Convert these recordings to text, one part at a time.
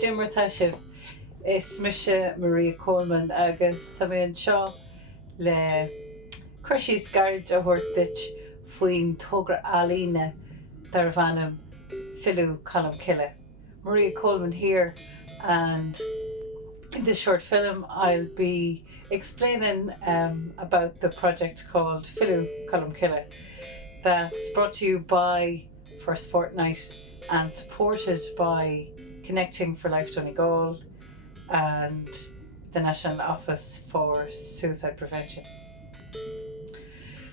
Jimmertha sibh is mise Maria Coleman agus tá mé anseo le cruisís garage a thuirtich faoin tógra alíne dar bhanam Filleadh Cholmcille. Maria Coleman here, and in this short film I'll be explaining about the project called Filleadh Cholmchille that's brought to you by First Fortnight and supported by Connecting for Life Donegal and the National Office for Suicide Prevention.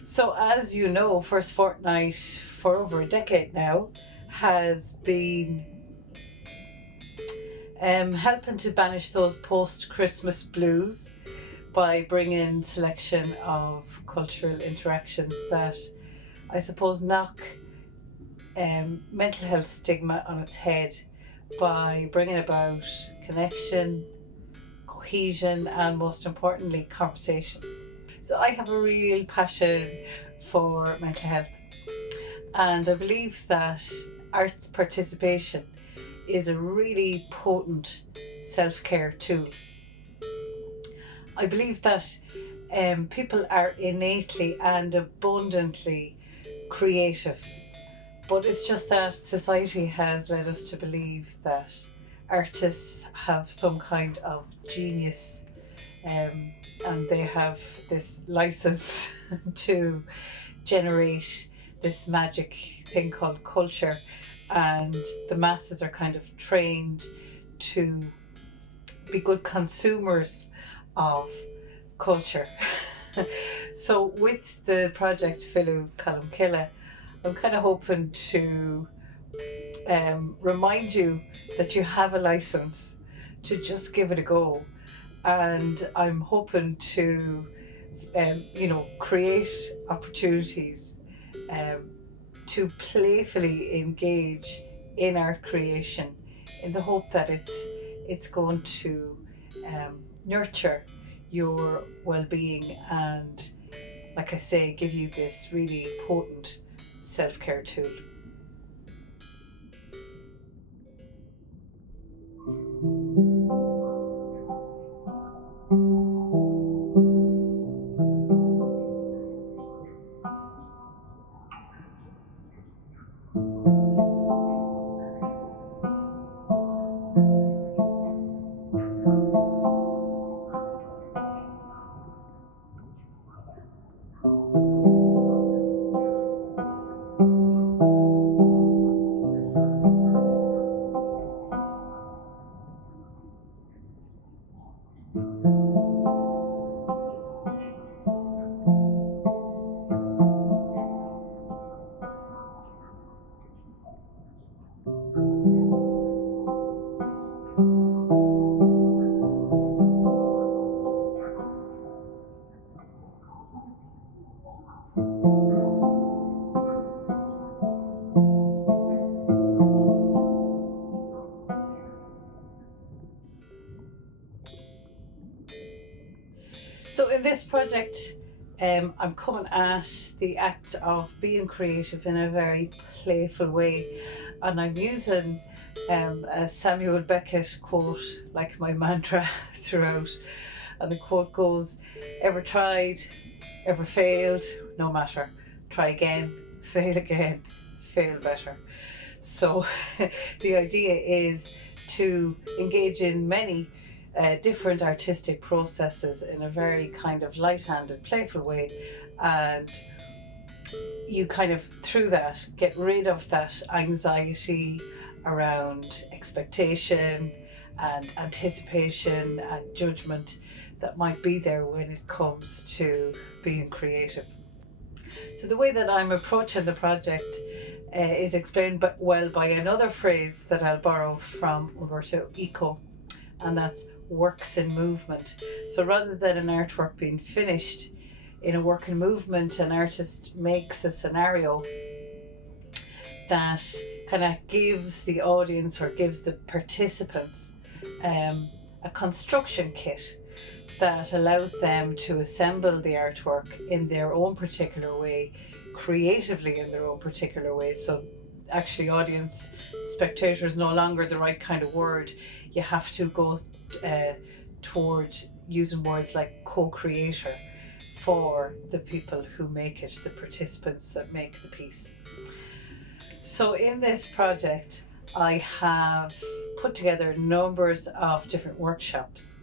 So as you know, First Fortnight for over a decade now has been helping to banish those post-Christmas blues by bringing selection of cultural interactions that I suppose knock mental health stigma on its head by bringing about connection, cohesion, and most importantly, conversation. So I have a real passion for mental health, and I believe that arts participation is a really potent self-care tool. I believe that people are innately and abundantly creative, but it's just that society has led us to believe that artists have some kind of genius and they have this license to generate this magic thing called culture, and the masses are kind of trained to be good consumers of culture. So with the project Filleadh Cholmchille, I'm kind of hoping to remind you that you have a license to just give it a go, and I'm hoping to create opportunities to playfully engage in art creation in the hope that it's going to nurture your well-being and, like I say, give you this really potent self-care tool. So in this project, I'm coming at the act of being creative in a very playful way, and I'm using a Samuel Beckett quote like my mantra throughout, and the quote goes, "Ever tried, ever failed, no matter, try again, fail again, fail better." So the idea is to engage in many different artistic processes in a very kind of light-handed, playful way, and you kind of, through that, get rid of that anxiety around expectation and anticipation and judgment that might be there when it comes to being creative. So the way that I'm approaching the project is explained well by another phrase that I'll borrow from Umberto Eco, and that's works in movement. So rather than an artwork being finished, in a work in movement, an artist makes a scenario that kind of gives the audience or gives the participants a construction kit that allows them to assemble the artwork in their own particular way, creatively in their own particular way. So actually audience, spectator is no longer the right kind of word. You have to go toward using words like co-creator for the people who make it, the participants that make the piece. So in this project, I have put together numbers of different workshops.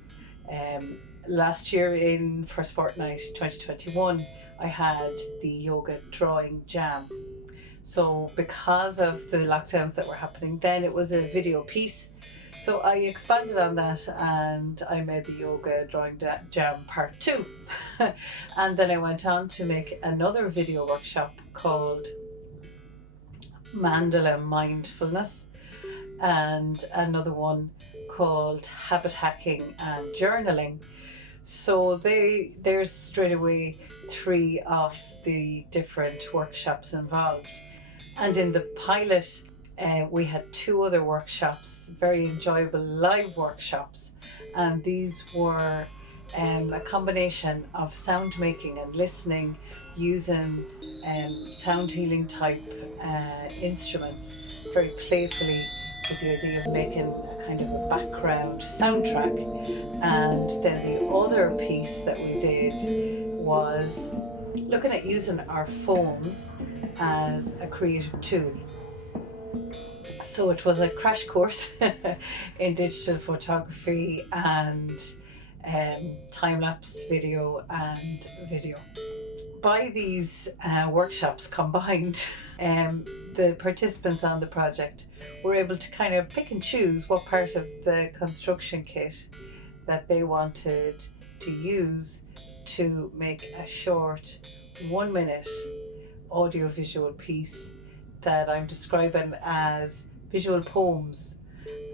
Last year in first fortnight 2021, I had the yoga drawing jam. So because of the lockdowns that were happening then, it was a video piece. So I expanded on that and I made the yoga drawing jam part 2. And then I went on to make another video workshop called Mandala Mindfulness, and another one called Habit Hacking and Journaling. So there's straight away 3 of the different workshops involved. And in the pilot, we had 2 other workshops, very enjoyable live workshops, and these were a combination of sound making and listening using sound healing type instruments, very playfully, with the idea of making a kind of a background soundtrack. And then the other piece that we did was looking at using our phones as a creative tool. So it was a crash course in digital photography and time-lapse video and video. By these workshops combined, the participants on the project were able to kind of pick and choose what part of the construction kit that they wanted to use to make a short 1-minute audio-visual piece that I'm describing as visual poems.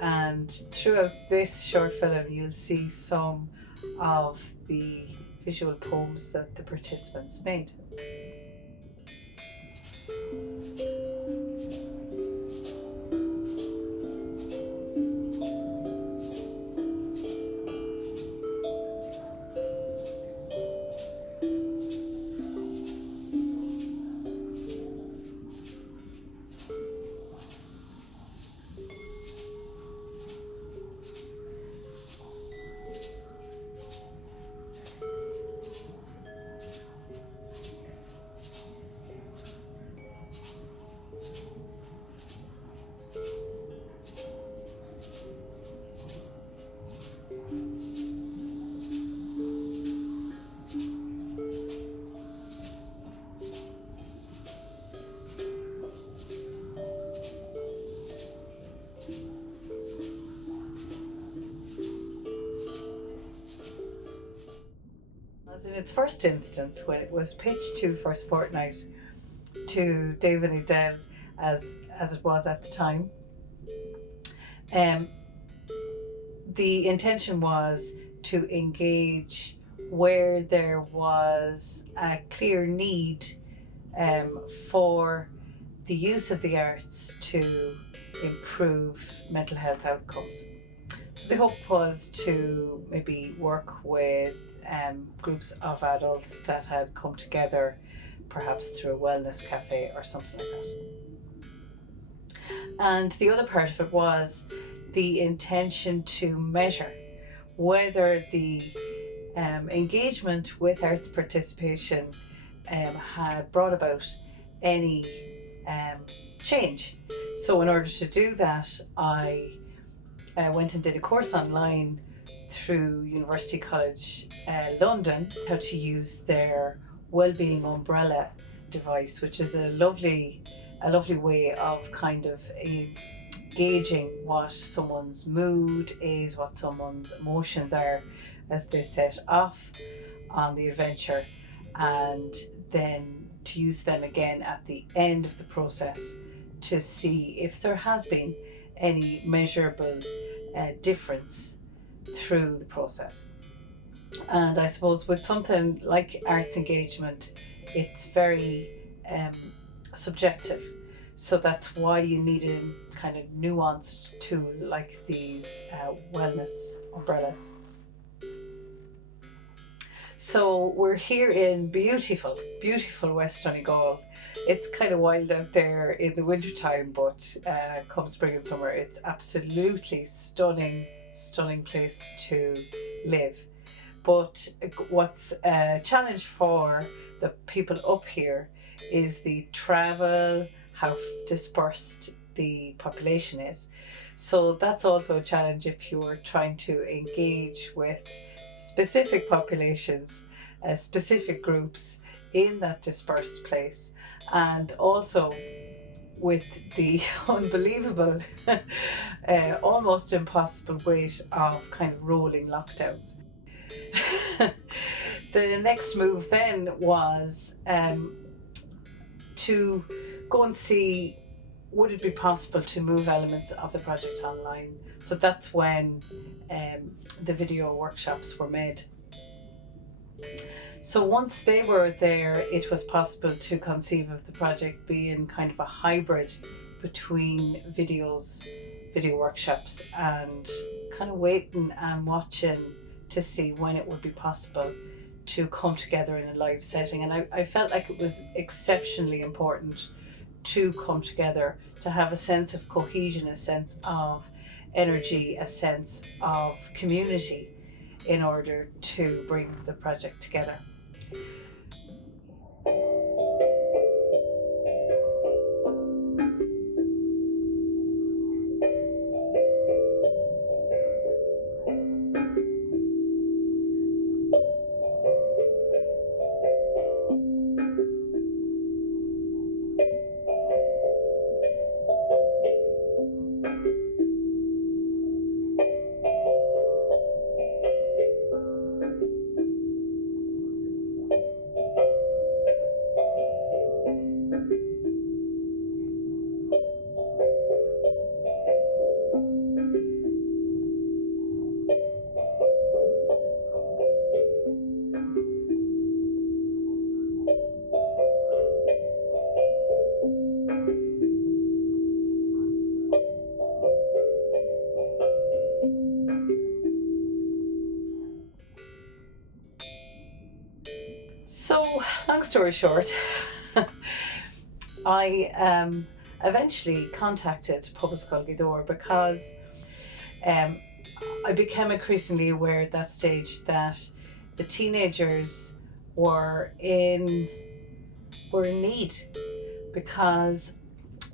And throughout this short film you'll see some of the visual poems that the participants made. In its first instance, when it was pitched to First Fortnight to David Edel as it was at the time, the intention was to engage where there was a clear need for the use of the arts to improve mental health outcomes. So the hope was to maybe work with groups of adults that had come together, perhaps through a wellness cafe or something like that. And the other part of it was the intention to measure whether the engagement with arts participation had brought about any change. So in order to do that, I went and did a course online through University College London, how to use their wellbeing umbrella device, which is a lovely way of kind of gauging what someone's mood is, what someone's emotions are as they set off on the adventure, and then to use them again at the end of the process to see if there has been any measurable difference through the process. And I suppose with something like arts engagement, it's very subjective. So that's why you need a kind of nuanced tool like these wellness umbrellas. So we're here in beautiful, beautiful West Donegal. It's kind of wild out there in the wintertime, but come spring and summer, it's absolutely stunning, stunning place to live. But what's a challenge for the people up here is the travel, how dispersed the population is. So that's also a challenge if you're trying to engage with specific populations, specific groups in that dispersed place, and also with the unbelievable, almost impossible weight of kind of rolling lockdowns. The next move then was to go and see, would it be possible to move elements of the project online? So that's when the video workshops were made. So once they were there, it was possible to conceive of the project being kind of a hybrid between video workshops, and kind of waiting and watching to see when it would be possible to come together in a live setting. And I felt like it was exceptionally important to come together, to have a sense of cohesion, a sense of energy, a sense of community in order to bring the project together. So, long story short, I eventually contacted Pobalscoil Ghaoth Dobhair because I became increasingly aware at that stage that the teenagers were in need, because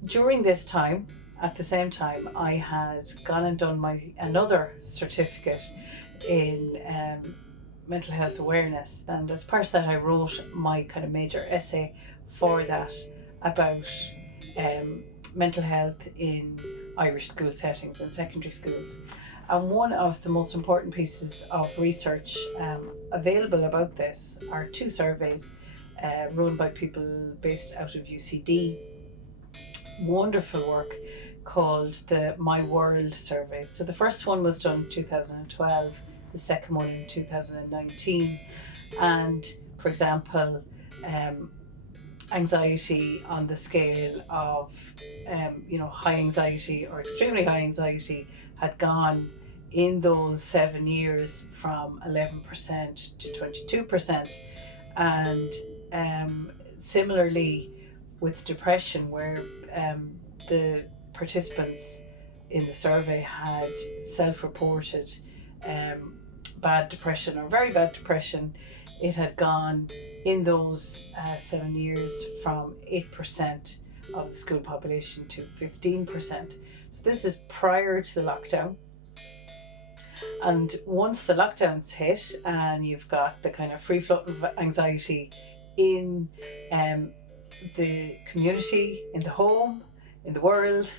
during this time, at the same time, I had gone and done another certificate in mental health awareness, and as part of that I wrote my kind of major essay for that about mental health in Irish school settings and secondary schools. And one of the most important pieces of research available about this are two surveys run by people based out of UCD. Wonderful work called the My World surveys. So the first one was done in 2012, the second one in 2019, and for example, anxiety on the scale of high anxiety or extremely high anxiety had gone in those 7 years from 11% to 22%, and similarly with depression, where the participants in the survey had self-reported bad depression or very bad depression, it had gone in those 7 years from 8% of the school population to 15%. So this is prior to the lockdown. And once the lockdowns hit and you've got the kind of free flow of anxiety in the community, in the home, in the world,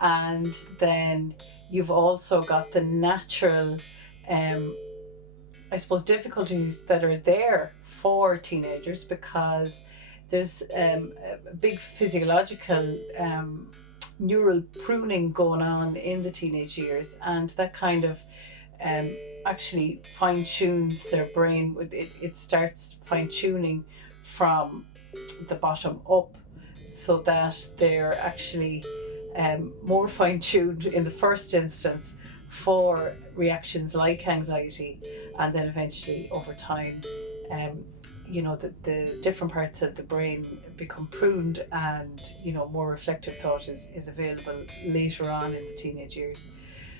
and then you've also got the natural difficulties that are there for teenagers, because there's a big physiological neural pruning going on in the teenage years, and that kind of actually fine-tunes their brain. It starts fine-tuning from the bottom up, so that they're actually more fine-tuned in the first instance for reactions like anxiety, and then eventually over time, you know, the different parts of the brain become pruned, and you know, more reflective thought is available later on in the teenage years.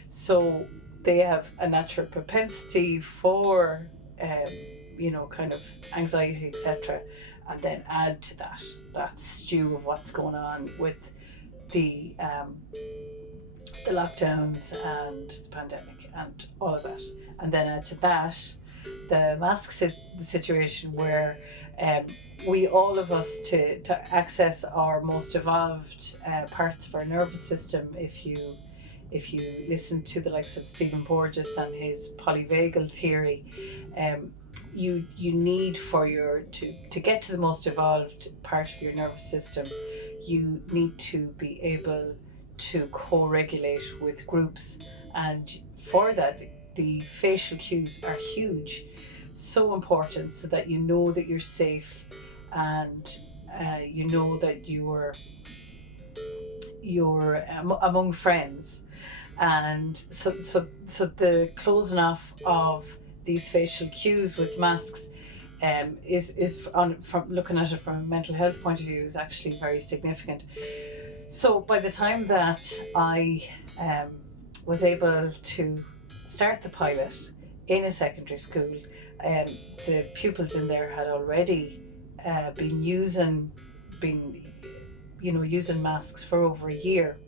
So they have a natural propensity for you know, kind of anxiety, etc., and then add to that stew of what's going on with the lockdowns and the pandemic and all of that, and then add to that the mask situation where we, all of us, to access our most evolved parts of our nervous system, if you listen to the likes of Stephen Porges and his polyvagal theory, you need to get to the most evolved part of your nervous system, you need to be able to co-regulate with groups, and for that the facial cues are huge, so important, so that you know that you're safe, and you know that you're among friends. And so the closing off of these facial cues with masks from looking at it from a mental health point of view, is actually very significant. So by the time that I was able to start the pilot in a secondary school, the pupils in there had already been using masks for over a year.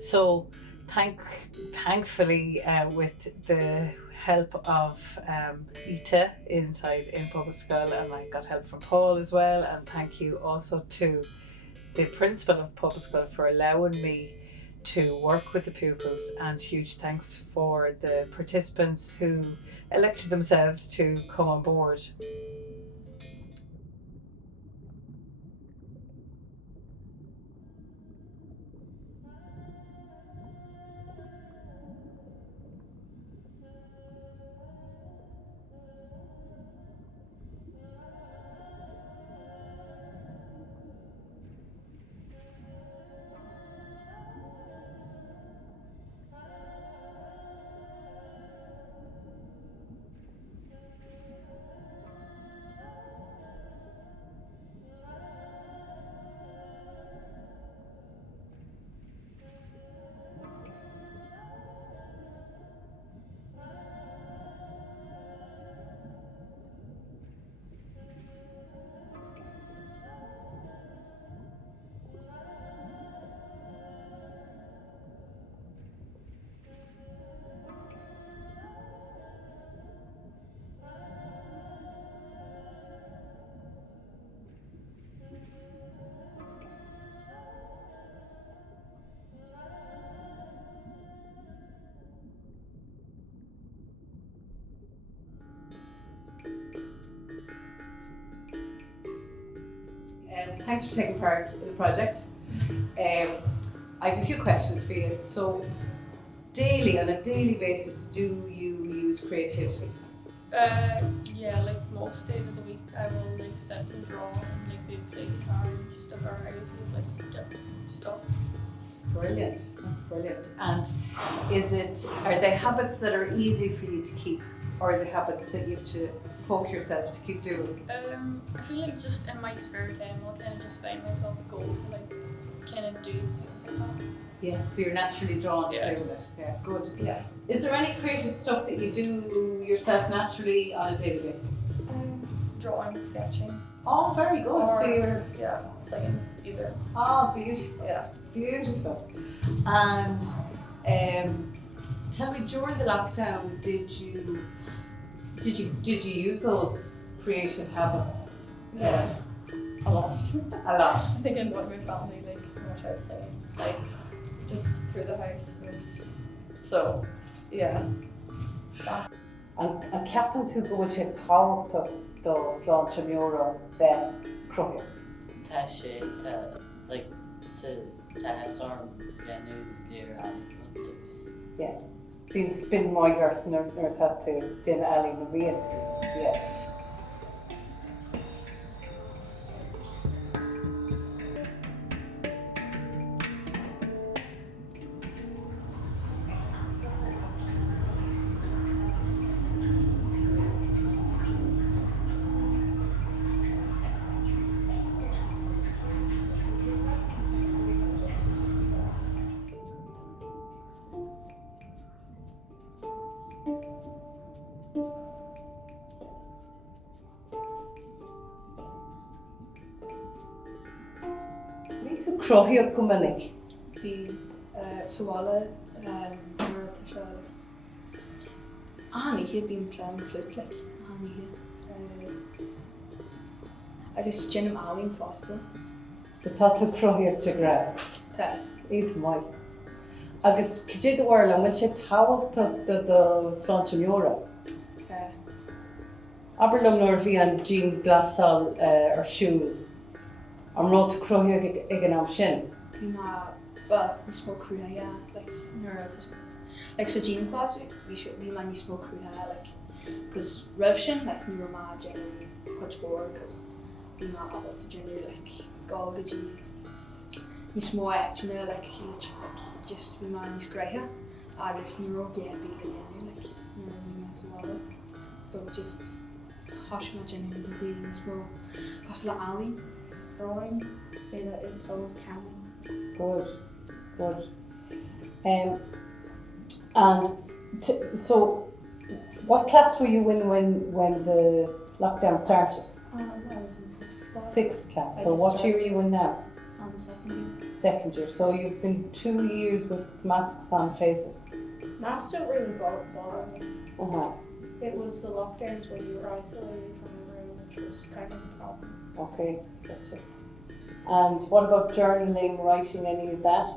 So thankfully, with the help of Ita in Pobalscoil, and I got help from Paul as well, and thank you also to the principal of Pobalscoil for allowing me to work with the pupils, and huge thanks for the participants who elected themselves to come on board. Thanks for taking part in the project. I have a few questions for you. So, on a daily basis, do you use creativity? Yeah, like most days of the week, I will like sit and draw and like maybe play guitar and just a variety of like different stuff. Brilliant, that's brilliant. And are they habits that are easy for you to keep, or are they habits that you have to poke yourself to keep doing? I feel like just in my spare time, I'll kind of just find myself go to like kind of do things like that. Yeah, so you're naturally drawn to doing it. Yeah, good. Yeah. Is there any creative stuff that you do yourself naturally on a daily basis? Drawing, sketching. Oh, very good. So you're singing either. Oh, beautiful. Yeah. Beautiful. And tell me, during the lockdown, did you use those creative habits? Yeah. A lot. A lot. I think I annoyed my family like how much I was singing. Like just through the house. So yeah. And ceapan tú go sé tábhachtach do sláinte meóra ben cruthaíoch? Tá sé tá sorm ghenú níor anúntas. Yeah. Bhín spin máigart nar tá tú den ealaí na bhíon. Yeah. Crohiog Gomanik. Bhí Sawala Annie been playing flute like Annie agus Jim Allen Foster. So Tata Crohiog Jagra. Tá. Eid mai. Agus Kijid Warla, when she towel to the Slanchimura. Aberlum nor vi an Jean Glasal or Shul. I'm not Crohiog Iganam Shin. Well, we smoke cruya, yeah, like like so Jean class, we man smoke cruya, like because Revshin, like we were mad generally much more because we man able to generally like galgaji. We smoke actually like just we man is grey. I guess neuro yeah big again like we man some other. So just hush much and we smoke hush la alley, drawing, say that it's all counting. Good. And so, what class were you in when the lockdown started? I was in 6th class. 6th class. So what year are you in now? Second year. 2nd year. So you've been 2 years with masks on faces. Masks don't really bother me. Uh-huh. It was the lockdowns when you were isolated from the room, which was kind of a problem. Okay, gotcha. And what about journaling, writing, any of that?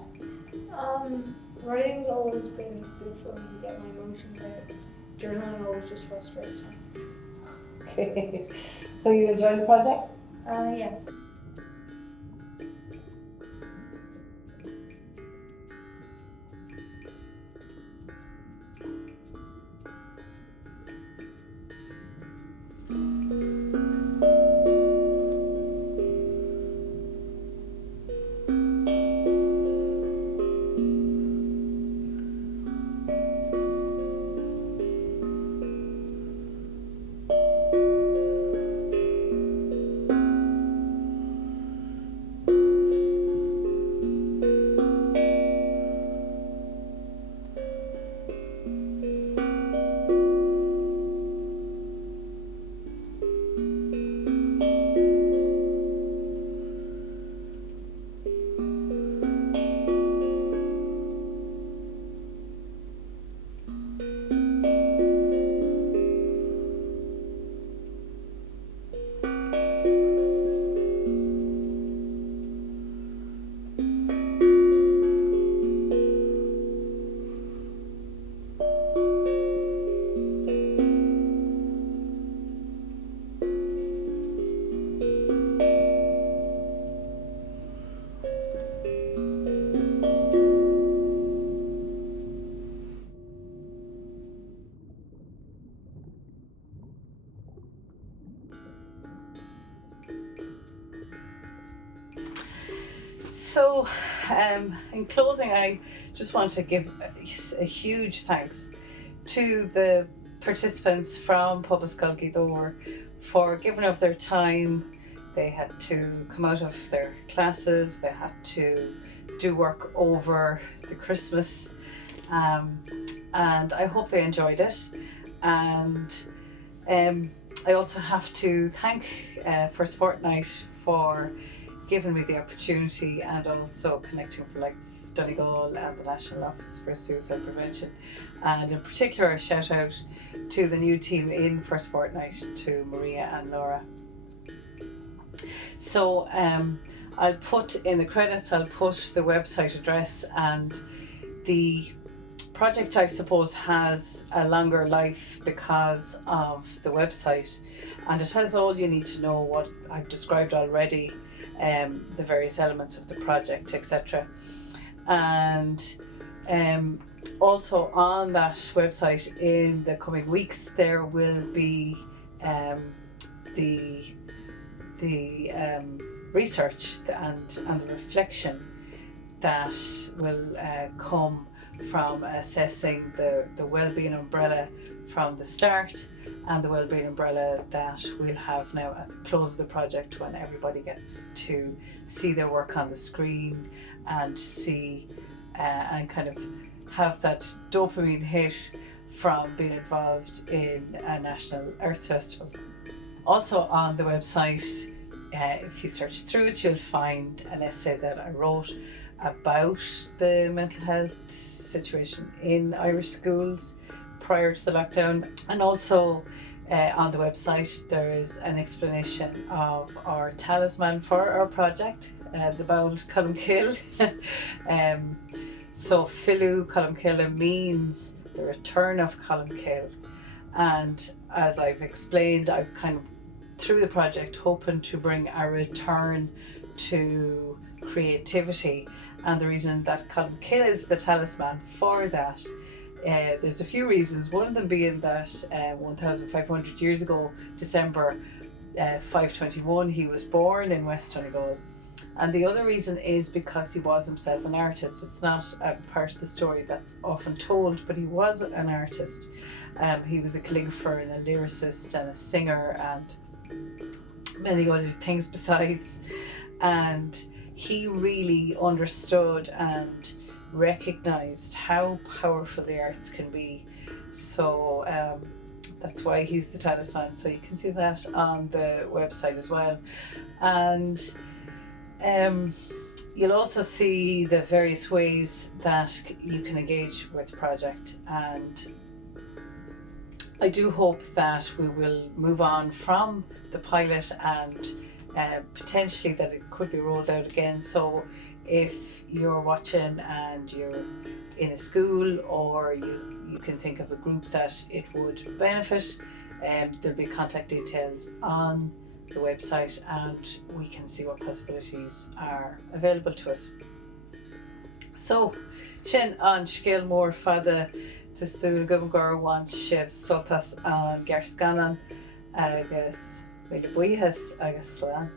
Writing's always been good for me to get my emotions out. Journaling always just frustrates me. Okay. So you enjoy the project? Yeah. So, in closing, I just want to give a huge thanks to the participants from Pobalscoil Ghaoth Dobhair for giving of their time. They had to come out of their classes, they had to do work over the Christmas, and I hope they enjoyed it. And I also have to thank First Fortnight for giving me the opportunity and also connecting for like Donegal and the National Office for Suicide Prevention, and in particular a shout out to the new team in First Fortnight, to Maria and Laura. So I'll put in the credits, I'll put the website address, and the project I suppose has a longer life because of the website, and it has all you need to know what I've described already, the various elements of the project, etc. And also on that website in the coming weeks there will be the research and the reflection that will come from assessing the wellbeing umbrella from the start, and the wellbeing umbrella that we'll have now at the close of the project, when everybody gets to see their work on the screen and see and kind of have that dopamine hit from being involved in a National Arts Festival. Also on the website if you search through it, you'll find an essay that I wrote about the mental health situation in Irish schools prior to the lockdown. And also on the website there is an explanation of our talisman for our project, the bound Colmcille. So Filleadh Cholmchille means the return of Colmcille, and as I've explained, I've kind of through the project hoping to bring a return to creativity, and the reason that Colmcille is the talisman for that, there's a few reasons. One of them being that 1,500 years ago, December 521, he was born in West Donegal. And the other reason is because he was himself an artist. It's not a part of the story that's often told, but he was an artist. He was a calligrapher and a lyricist and a singer and many other things besides. And he really understood and recognised how powerful the arts can be. So that's why he's the talisman. So you can see that on the website as well. And you'll also see the various ways that you can engage with the project, and I do hope that we will move on from the pilot and potentially that it could be rolled out again. So if you're watching and you're in a school, or you can think of a group that it would benefit, there'll be contact details on the website and we can see what possibilities are available to us. So, sin an scéal mór fada tásúil go gur bhaint sibh soltas an gcearrscanan agus bhfuil buíochas agus slán.